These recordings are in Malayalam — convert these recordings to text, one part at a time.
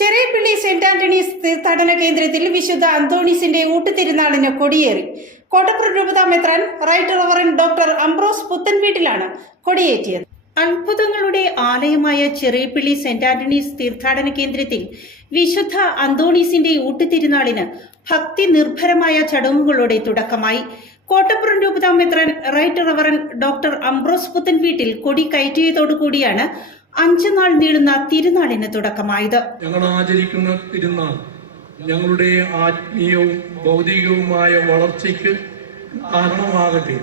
ചെറിയപ്പള്ളി സെന്റ് ആന്റണീസ് തീർത്ഥാടന കേന്ദ്രത്തിൽ വിശുദ്ധ അന്തോണീസിന്റെ ഊട്ടുതിരുനാളിന് കൊടിയേറി. കോട്ടപ്പുറം രൂപതാ മെത്രാൻ റൈറ്റ് റവറന്റ് ഡോക്ടർ അംബ്രോസ് പുത്തൻവീട്ടിലാണ് കൊടിയേറ്റിയത്. അത്ഭുതങ്ങളുടെ ആലയമായ ചെറിയപ്പള്ളി സെന്റ് ആന്റണീസ് തീർത്ഥാടന കേന്ദ്രത്തിൽ വിശുദ്ധ അന്തോണീസിന്റെ ഊട്ടുതിരുനാളിന് ഭക്തി നിർഭരമായ ചടങ്ങുകളോടെ തുടക്കമായി. കോട്ടപ്പുറം രൂപതാ മെത്രാൻ റൈറ്റ് റവറന്റ് ഡോക്ടർ അംബ്രോസ് പുത്തൻവീട്ടിൽ കൊടി കയറ്റിയതോടുകൂടിയാണ് 5 നാൾ നീളുന്ന തിരുനാളിന് തുടക്കമായത്. ഞങ്ങൾ ആചരിക്കുന്ന തിരുനാൾ ഞങ്ങളുടെ ആത്മീയവും ഭൗതികവുമായ വളർച്ചയ്ക്ക് കാരണമാകട്ടെ.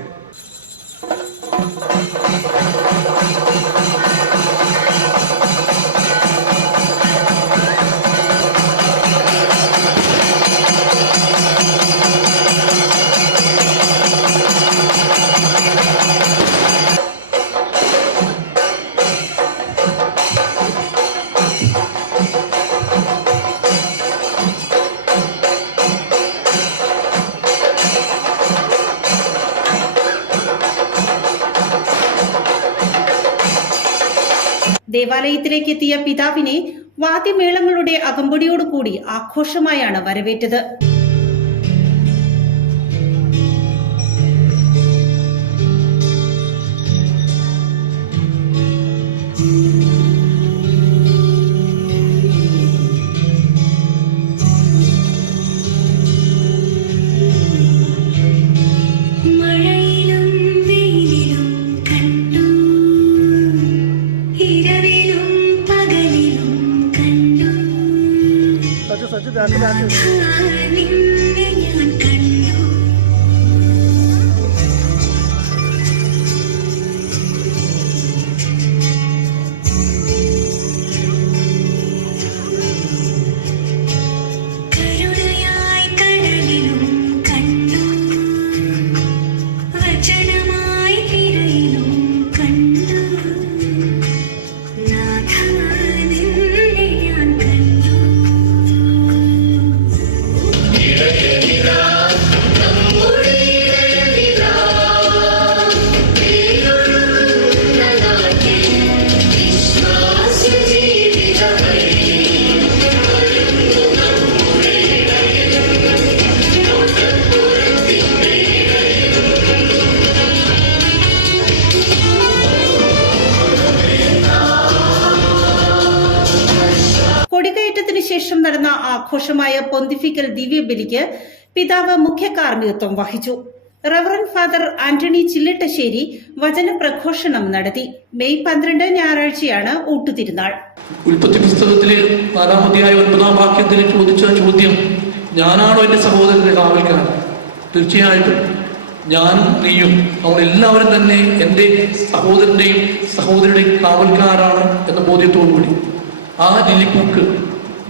ദേവാലയത്തിലേക്ക് എത്തിയ പിതാവിനെ വാദ്യമേളങ്ങളുടെ അകമ്പടിയോടുകൂടി ആഘോഷമായാണ് വരവേറ്റത്. കൊടികയറ്റത്തിന് ശേഷം നടന്ന ആഘോഷമായ പൊന്തിഫിക്കൽ ദിവ്യബലിക്ക് പിതാവ് മുഖ്യ കാർമ്മികത്വം വഹിച്ചു. റവറന്റ് ഫാദർ ആന്റണി ചില്ലിട്ടശ്ശേരി വചനപ്രഘോഷണം നടത്തി. മെയ് 12 ഞായറാഴ്ചയാണ് ഊട്ടുതിരുനാൾ. ഉൽപ്പത്തി പുസ്തകത്തിലെ 4-ാം അധ്യായം 9-ാം വാക്യത്തിൽ ചോദിച്ച ചോദ്യം, ഞാനാണോ എന്റെ സഹോദരന്റെ കാവൽക്കാരൻ? തീർച്ചയായിട്ടും ഞാനും നീയും നമ്മളെല്ലാവരും തന്നെ എന്റെ സഹോദരന്റെയും സഹോദരിയുടെയും കാവൽക്കാരാണ് എന്ന ബോധ്യത്തോടുകൂടി ആ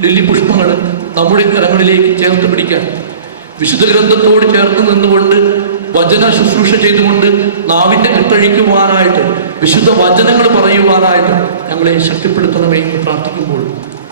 ലില്ലി പുഷ്പങ്ങൾ നമ്മുടെ കരങ്ങളിലേക്ക് ചേർത്ത് പിടിക്കാൻ, വിശുദ്ധ ഗ്രന്ഥത്തോട് ചേർത്ത് നിന്നുകൊണ്ട് വചന ശുശ്രൂഷ ചെയ്തുകൊണ്ട് നാവിന്റെ കെട്ടഴിക്കുവാനായിട്ട്, വിശുദ്ധ വചനങ്ങൾ പറയുവാനായിട്ട് ഞങ്ങളെ ശക്തിപ്പെടുത്തണമേ എന്ന് പ്രാർത്ഥിക്കുമ്പോൾ